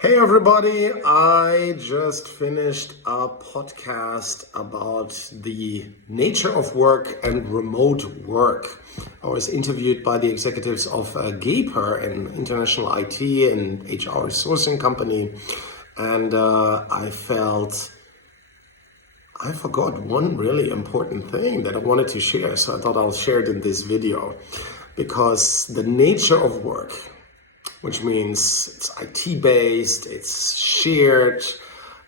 Hey everybody, I just finished a podcast about the nature of work and remote work. I was interviewed by the executives of Gaper, an international IT and HR sourcing company, and I forgot one really important thing that I wanted to share, so I thought I'll share it in this video. Because the nature of work, which means it's IT-based, it's shared,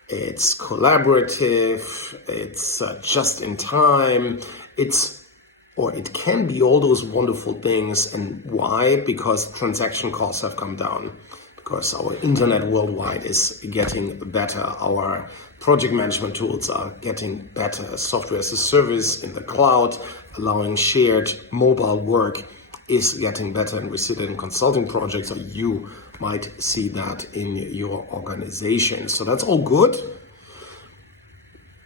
it's collaborative, it's just in time, it can be all those wonderful things. And why? Because transaction costs have come down, because our internet worldwide is getting better, our project management tools are getting better, software as a service in the cloud, allowing shared mobile work is getting better, and we see that in consulting projects, or you might see that in your organization. So that's all good,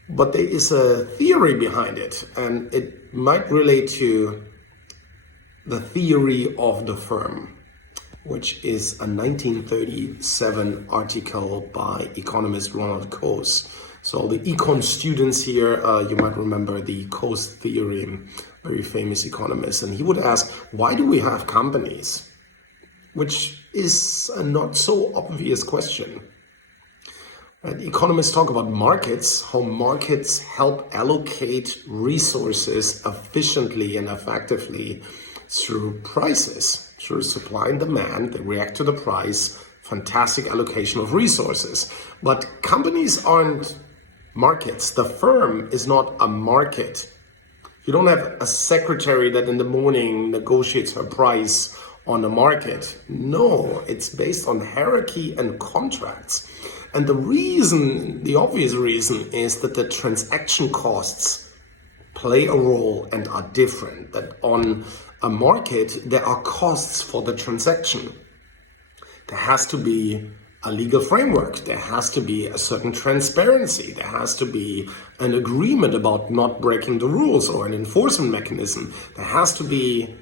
but there is a theory behind it, and it might relate to the theory of the firm, which is a 1937 article by economist Ronald Coase. So the econ students here, you might remember the Coase theory, very famous economist, and he would ask, why do we have companies? Which is a not so obvious question. Right? Economists talk about markets, how markets help allocate resources efficiently and effectively through prices, through supply and demand. They react to the price, fantastic allocation of resources. But companies aren't markets. The firm is not a market. You don't have a secretary that in the morning negotiates her price on the market. No, it's based on hierarchy and contracts. And the obvious reason is that the transaction costs play a role and are different. That on a market, there are costs for the transaction. There has to be a legal framework, there has to be a certain transparency, there has to be an agreement about not breaking the rules or an enforcement mechanism, there has to be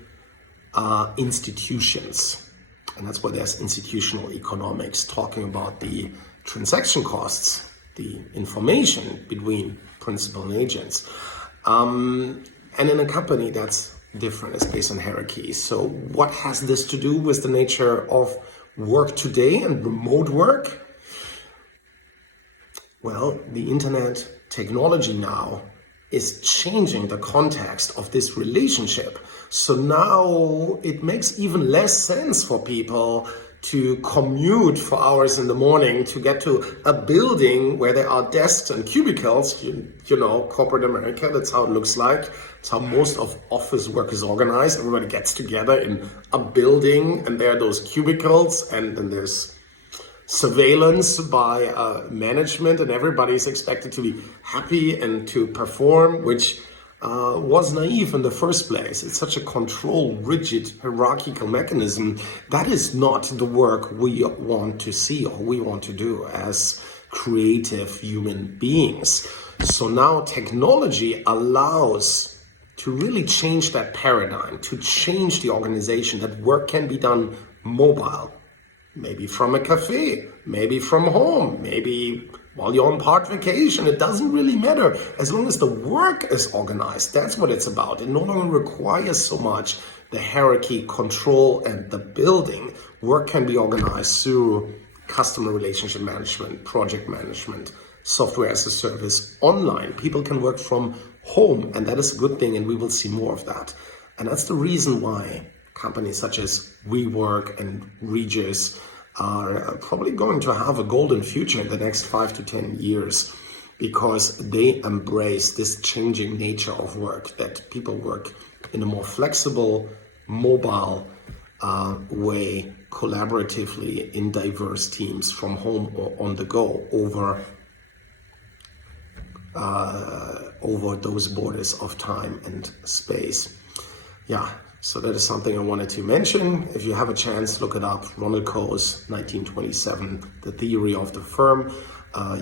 institutions. And that's why there's institutional economics, talking about the transaction costs, the information between principal and agents. And in a company, that's different, it's based on hierarchy. So what has this to do with the nature of work today and remote work? Well, the internet technology now is changing the context of this relationship. So now it makes even less sense for people to commute for hours in the morning to get to a building where there are desks and cubicles. You know, corporate America, that's how it looks like. It's how most of office work is organized. Everybody gets together in a building, and there are those cubicles, and then there's surveillance by management, and everybody is expected to be happy and to perform, which was naive in the first place. It's such a controlled, rigid, hierarchical mechanism. That is not the work we want to see or we want to do as creative human beings. So now technology allows to really change that paradigm, to change the organization, that work can be done mobile, maybe from a cafe, maybe from home, maybe while you're on part vacation. It doesn't really matter, as long as the work is organized. That's what it's about. It no longer requires so much the hierarchy, control, and the building. Work can be organized through customer relationship management, project management, software as a service, online. People can work from home, and that is a good thing, and we will see more of that. And that's the reason why companies such as WeWork and Regis are probably going to have a golden future in the next 5 to 10 years, because they embrace this changing nature of work, that people work in a more flexible, mobile way, collaboratively in diverse teams from home or on the go over those borders of time and space. Yeah, so that is something I wanted to mention. If you have a chance, look it up. Ronald Coase, 1927, The Theory of the Firm.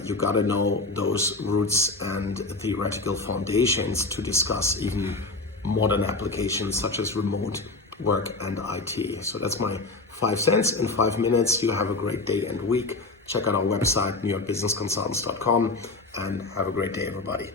You got to know those roots and theoretical foundations to discuss even modern applications such as remote work and IT. So that's my 5 cents in 5 minutes. You have a great day and week. check out our website, newyorkbusinessconsultants.com, and have a great day, everybody.